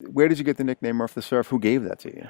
Where did you get the nickname Murph the Surf? Who gave that to you?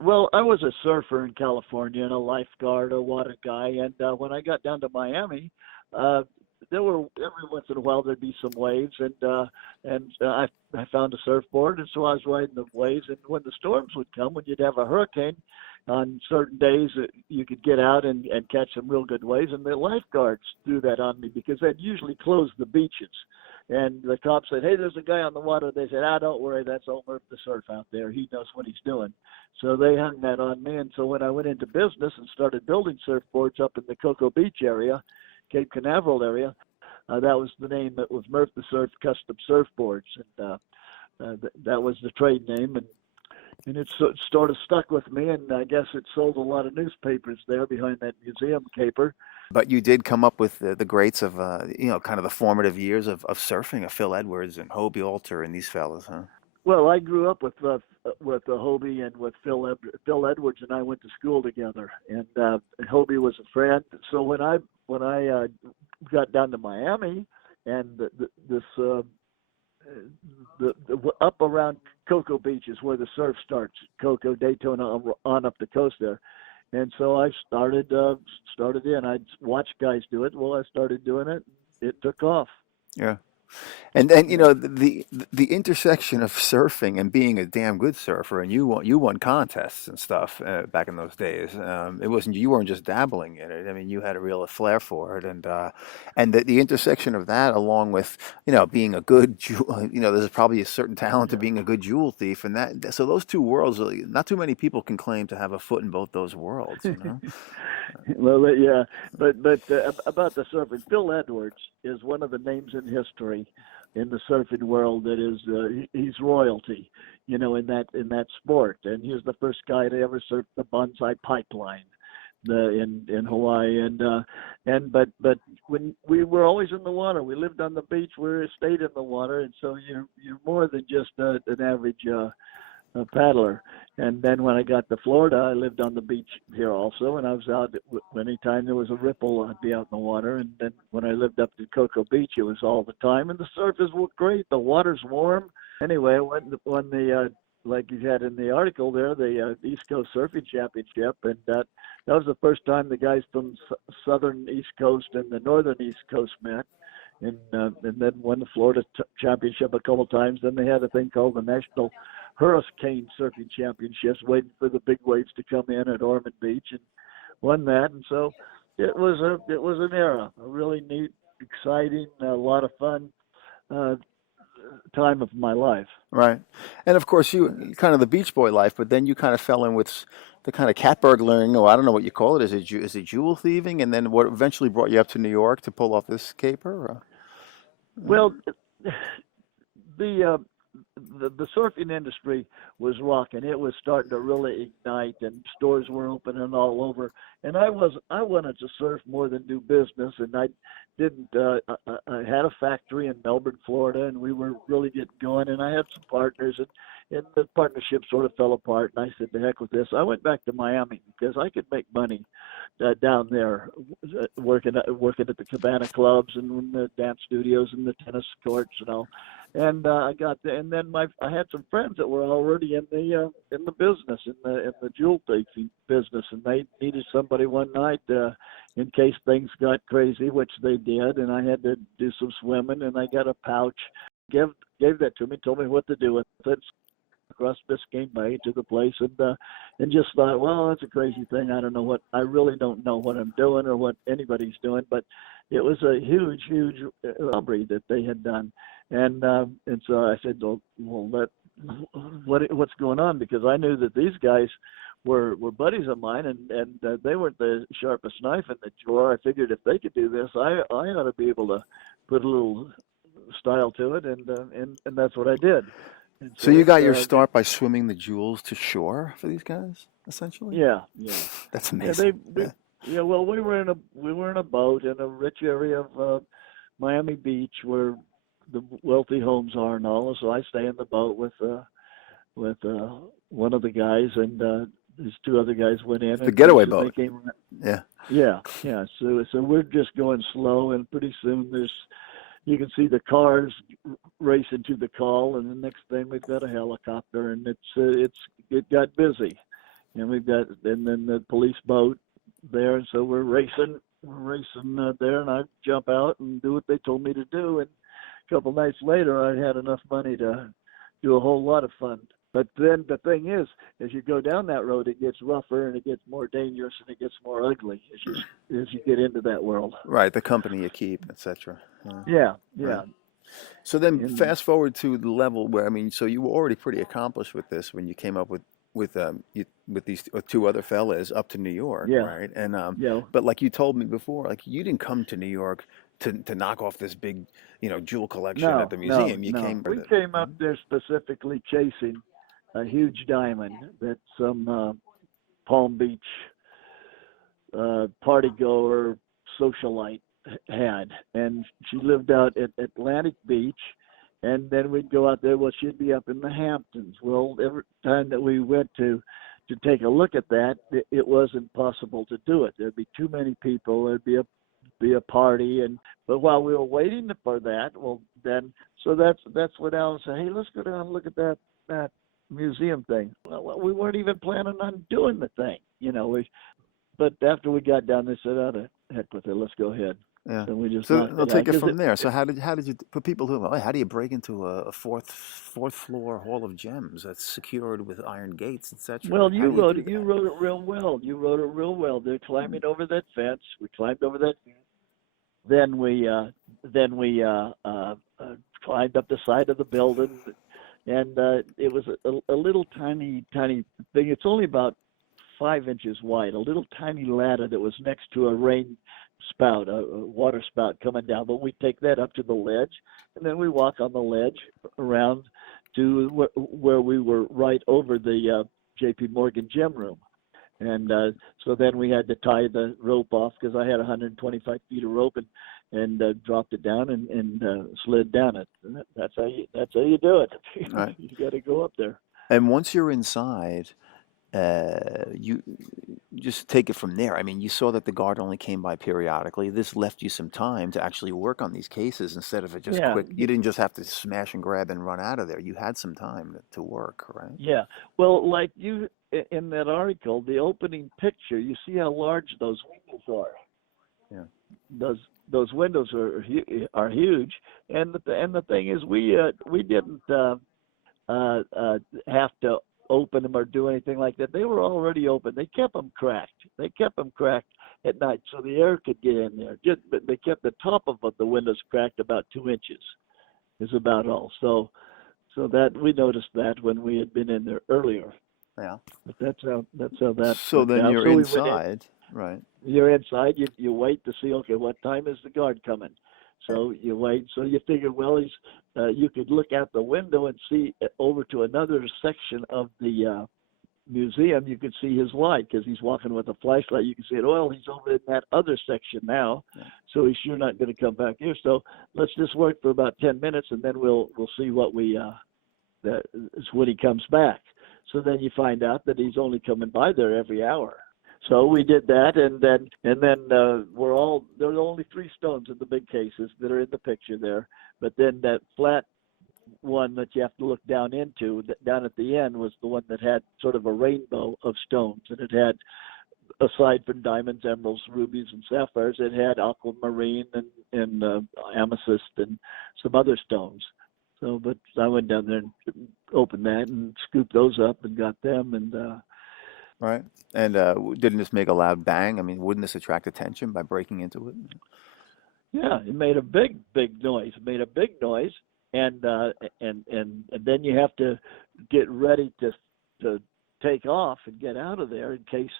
Well, I was a surfer in California and a lifeguard, a water guy, and when I got down to Miami, uh, there were every once in a while there'd be some waves, and I found a surfboard, and so I was riding the waves. And when the storms would come, when you'd have a hurricane, on certain days you could get out and catch some real good waves, and the lifeguards threw that on me because they'd usually close the beaches. And the cops said, "Hey, there's a guy on the water." They said, "Ah, don't worry, that's old Murph the Surf out there. He knows what he's doing." So they hung that on me. And so when I went into business and started building surfboards up in the Cocoa Beach area, Cape Canaveral area, that was the name. It was Murph the Surf Custom Surfboards, and that was the trade name. And it sort of stuck with me. And I guess it sold a lot of newspapers there behind that museum caper. But you did come up with the greats of, kind of the formative years of surfing, of Phil Edwards and Hobie Alter and these fellas, huh? Well, I grew up with Hobie and with Phil Edwards, and I went to school together. And Hobie was a friend. So when I got down to Miami, and this the up around Cocoa Beach is where the surf starts, Cocoa, Daytona, on up the coast there. And so I started in. I'd watch guys do it. Well, I started doing it. It took off. Yeah. And then Yeah. the intersection of surfing and being a damn good surfer, and you won contests and stuff back in those days. It wasn't you weren't just dabbling in it. I mean, you had a real flair for it, and the intersection of that, along with being a good there's probably a certain talent to Yeah. being a good jewel thief, and that so those two worlds, not too many people can claim to have a foot in both those worlds. Well, yeah, but about the surfing, Phil Edwards is one of the names in history in the surfing world that is he's royalty, in that sport, and he was the first guy to ever surf the Banzai Pipeline, in Hawaii, but when we were always in the water, we lived on the beach, we stayed in the water, and so you're more than just an average. A paddler. And then when I got to Florida, I lived on the beach here also, and I was out anytime there was a ripple, I'd be out in the water. And then when I lived up in Cocoa Beach, it was all the time, and the surface was great. The water's warm. Anyway, I won the like you had in the article there, the East Coast Surfing Championship, and that was the first time the guys from southern East Coast and the northern East Coast met. And then won the Florida Championship a couple times. Then they had a thing called the National Hurricane Surfing Championships, waiting for the big waves to come in at Ormond Beach, and won that. And so it was an era, a really neat, exciting, a lot of fun uh, time of my life. Right. And of course, you kind of the Beach Boy life, but then you kind of fell in with the kind of cat burglaring, or I don't know what you call it. Is it jewel thieving? And then what eventually brought you up to New York to pull off this caper? Well, the uh, the surfing industry was rocking. It was starting to really ignite, and stores were opening all over. And I wanted to surf more than do business, and I didn't. I had a factory in Melbourne, Florida, and we were really getting going. And I had some partners, and the partnership sort of fell apart. And I said, "The heck with this." I went back to Miami because I could make money down there, working at the cabana clubs and in the dance studios and the tennis courts and all. And I got there, and then I had some friends that were already in the business, in the jewel thieving business, and they needed somebody one night in case things got crazy, which they did, and I had to do some swimming, and I got a pouch, gave that to me, told me what to do with it. Across Biscayne Bay to the place, and just thought, well, that's a crazy thing. I really don't know what I'm doing or what anybody's doing, but it was a huge robbery that they had done, and so I said, what's going on? Because I knew that these guys were buddies of mine, and they weren't the sharpest knife in the drawer. I figured if they could do this, I ought to be able to put a little style to it, and that's what I did. And So you so got your start by swimming the jewels to shore for these guys, essentially? yeah. That's Yeah, amazing. Yeah. yeah. Well, we were in a boat in a rich area of Miami Beach where the wealthy homes are and all. So I stay in the boat with one of the guys, and these two other guys went in, The and pretty getaway soon they boat. came. Yeah. Yeah, yeah. So we're just going slow, and pretty soon there's you can see the cars racing to the call, and the next thing we've got a helicopter, and it got busy, and and then the police boat there, and so we're racing there, and I jump out and do what they told me to do, and a couple nights later, I had enough money to do a whole lot of fun. But then the thing is, as you go down that road, it gets rougher and it gets more dangerous and it gets more ugly as you get into that world. Right, the company you keep, etc. Yeah, Right. yeah. So then, And fast forward to the level where, I mean, so you were already pretty accomplished with this when you came up with these two other fellas up to New York, yeah, right? And yeah. but like you told me before, like you didn't come to New York to knock off this big, jewel collection at No, the no, museum. You no. came for We the. came up there specifically chasing a huge diamond that some Palm Beach party goer socialite had, and she lived out at Atlantic Beach, and then we'd go out there. Well, she'd be up in the Hamptons. Well, every time that we went to take a look at that, it wasn't possible to do it. There'd be too many people. There'd be a party, but while we were waiting for that, well, then so that's when Alan said, "Hey, let's go down and look at that museum thing." Well, we weren't even planning on doing the thing, But after we got down, they said, "Oh, the heck with it, let's go ahead." Yeah. So we just So knocked I'll it out. take it 'Cause from there. So how did you, for people who, oh, how do you break into a fourth floor hall of gems that's secured with iron gates, etc.? well, Like, how do you do you that? wrote it real well. You wrote it real well. They're climbing over that fence. We climbed over that fence. Then we climbed up the side of the building, and it was a little tiny thing. It's only about 5 inches wide. A little tiny ladder that was next to a rain spout, a water spout coming down. But we take that up to the ledge, and then we walk on the ledge around to where we were right over the J.P. Morgan gem room. And so then we had to tie the rope off because I had 125 feet of rope and dropped it down and slid down it. And that's how you do it. Right. You got to go up there. And once you're inside, you just take it from there. I mean, you saw that the guard only came by periodically. This left you some time to actually work on these cases instead of it just Yeah, quick. You didn't just have to smash and grab and run out of there. You had some time to work, right? yeah. Well, like you in that article, the opening picture, you see how large those windows are. Yeah. Those windows are huge, and the thing is, we didn't have to open them or do anything like that. They were already open. They kept them cracked. At night so the air could get in there. But they kept the top of the windows cracked about 2 inches. Is about all. So that we noticed that when we had been in there earlier. Yeah. But that's how that So went then down. you're So we went in. inside, right? You're inside. You wait to see. Okay, what time is the guard coming? So you wait. So you figure, well, you could look out the window and see over to another section of the museum. You could see his light because he's walking with a flashlight. You can see it. Well, he's over in that other section now, so he's sure not going to come back here. So let's just work for about 10 minutes, and then we'll see what that is when he comes back. So then you find out that he's only coming by there every hour. So we did that, and then there are only 3 stones in the big cases that are in the picture there. But then that flat one that you have to look down into, down at the end, was the one that had sort of a rainbow of stones, and it had, aside from diamonds, emeralds, rubies, and sapphires, it had aquamarine and amethyst and some other stones. So, but I went down there and opened that and scooped those up and got them, and Right. And didn't this make a loud bang? I mean, wouldn't this attract attention by breaking into it? yeah, it made a big noise. It made a big noise, and then you have to get ready to take off and get out of there in case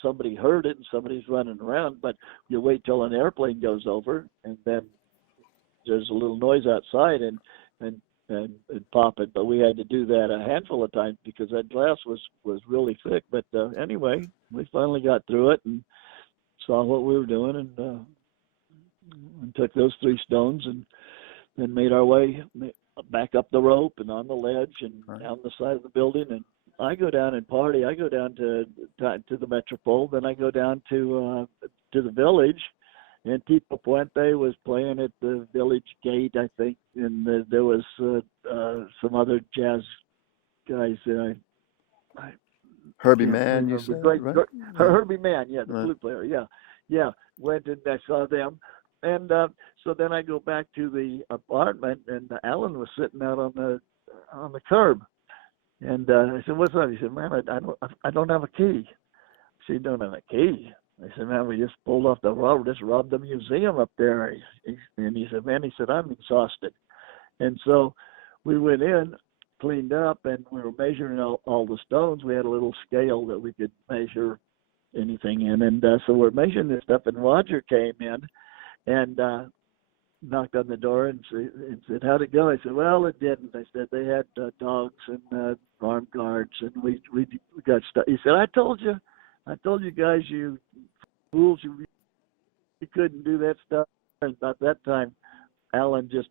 somebody heard it and somebody's running around. But you wait till an airplane goes over, and then there's a little noise outside, and pop it. But we had to do that a handful of times because that glass was really thick. But anyway, we finally got through it and saw what we were doing, and took those 3 stones and then made our way back up the rope and on the ledge and down the side of the building. And I go down and party. I go down to the Metropole. Then I go down to the village, and Tito Puente was playing at the Village Gate, I think, and there was some other jazz guys. I Herbie can't Mann, you remember. said, Great, right? Yeah. Herbie Mann, yeah, the Right. flute player, yeah, yeah. Went and I saw them, and so then I go back to the apartment, and Alan was sitting out on the curb, and I said, "What's up?" He said, "Man, I don't have a key." I said, "You don't have a key?" I said, "Man, we just pulled off the road, just robbed the museum up there." And he said, "Man," he said, "I'm exhausted." And so we went in, cleaned up, and we were measuring all the stones. We had a little scale that we could measure anything in. And so we're measuring this stuff, and Roger came in and knocked on the door and said, "How'd it go?" I said, "Well, it didn't." I said, "They had dogs and armed guards, and we got stuff." He said, I told you guys, you fools, you couldn't do that stuff." And about that time, Alan just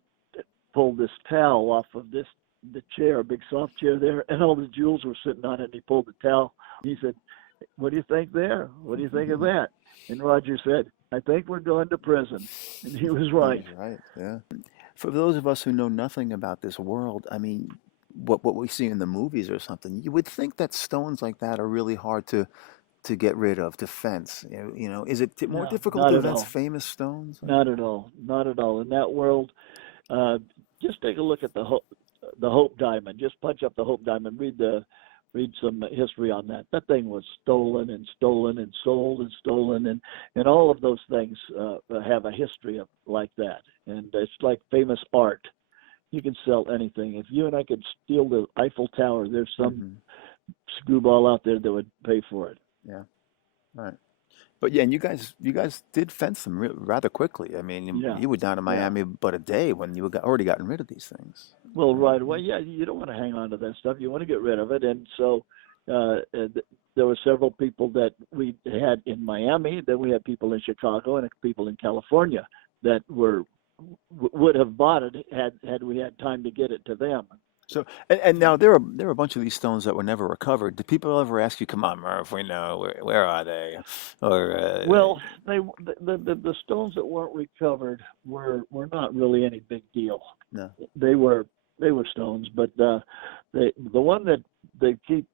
pulled this towel off of the chair, a big soft chair there, and all the jewels were sitting on it. And he pulled the towel. He said, "What do you think there? What do you think of that?" And Roger said, "I think we're going to prison." And he was He right. was right. Yeah. For those of us who know nothing about this world, I mean, what we see in the movies or something, you would think that stones like that are really hard to get rid of, to fence. Is it more No, difficult not to at fence all. famous stones? Not at all. Not at all. In that world, uh, just take a look at the Hope Diamond. Just punch up the Hope Diamond. Read some history on that. That thing was stolen and stolen and sold and stolen, and all of those things have a history of like that. And it's like famous art. You can sell anything. If you and I could steal the Eiffel Tower, there's some Hmm. screwball out there that would pay for it. Yeah. Right. But yeah, and you guys did fence them rather quickly. I mean, Yeah, you were down in yeah. Miami but a day when you already gotten rid of these things. Well, Right. right away, yeah. You don't want to hang on to that stuff. You want to get rid of it. And so there were several people that we had in Miami, then we had people in Chicago, and people in California that would have bought it had we had time to get it to them. So, and now there are a bunch of these stones that were never recovered. Did people ever ask you, "Come on, Murph, we know where are they?" Or Well, the stones that weren't recovered were not really any big deal. no? They were stones, but the one that they keep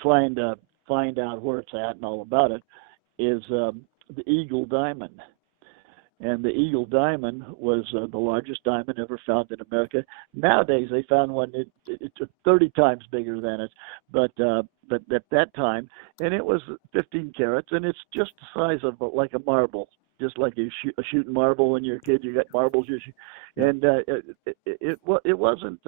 trying to find out where it's at and all about it is the Eagle Diamond. And the Eagle Diamond was the largest diamond ever found in America. Nowadays, they found one it's 30 times bigger than it, but at that time, and it was 15 carats, and it's just the size of like a marble, just like you a shooting marble when you're a kid. You got marbles, you shoot, Yeah. and it wasn't.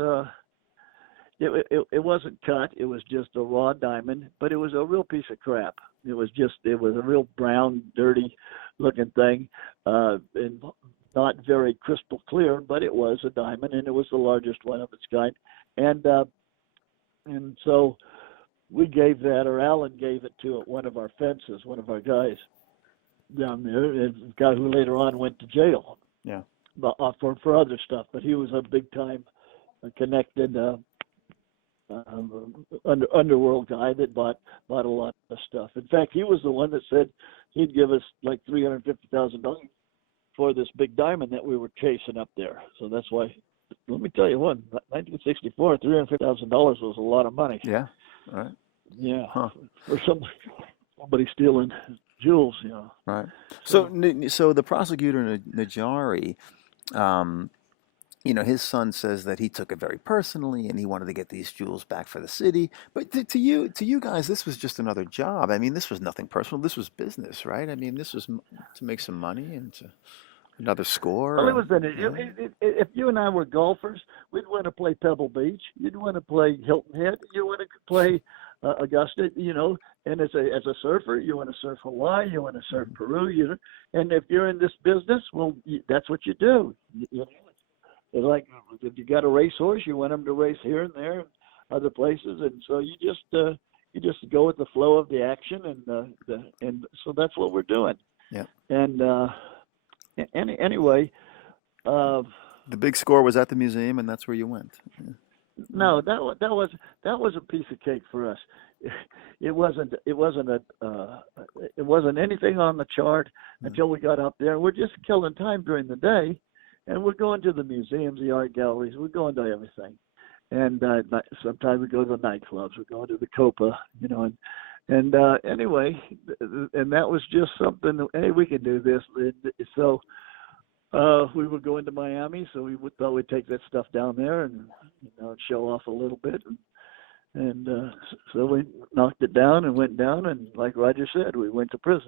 It wasn't cut. It was just a raw diamond, but it was a real piece of crap. It was a real brown, dirty looking thing, and not very crystal clear, but it was a diamond, and it was the largest one of its kind. And so we gave that, or Alan gave it to one of our fences, one of our guys down there, a guy who later on went to jail Yeah. for other stuff, but he was a big time connected underworld guy that bought a lot of stuff. In fact, he was the one that said he'd give us like $350,000 for this big diamond that we were chasing up there. So that's why. Let me tell you what, 1964, $350,000 was a lot of money. Yeah. Right. Yeah, Huh. for somebody stealing jewels, Right. So, So so the prosecutor Najari, um, his son says that he took it very personally and he wanted to get these jewels back for the city. But to you guys, this was just another job. I mean, this was nothing personal. This was business, right? I mean, this was to make some money and to another well, it score. was if you and I were golfers, we'd want to play Pebble Beach. You'd want to play Hilton Head. You want to play Augusta. And as a surfer, you want to surf Hawaii. You want to surf Mhm. Peru. And if you're in this business, well, that's what you do. It's like if you got a racehorse, you want them to race here and there, and other places, and so you just go with the flow of the action, and so that's what we're doing. Yeah. And anyway, uh, The big score was at the museum, and that's where you went. Yeah. No, that was a piece of cake for us. It wasn't anything on the chart Mm. until we got up there. We're just killing time during the day, and we're going to the museums, the art galleries. We're going to everything, and sometimes we go to the nightclubs. We're going to the Copa, and anyway, and that was just something. Hey, we can do this. So we were going to Miami, so thought we'd take that stuff down there and show off a little bit, and so we knocked it down and went down, and like Roger said, we went to prison.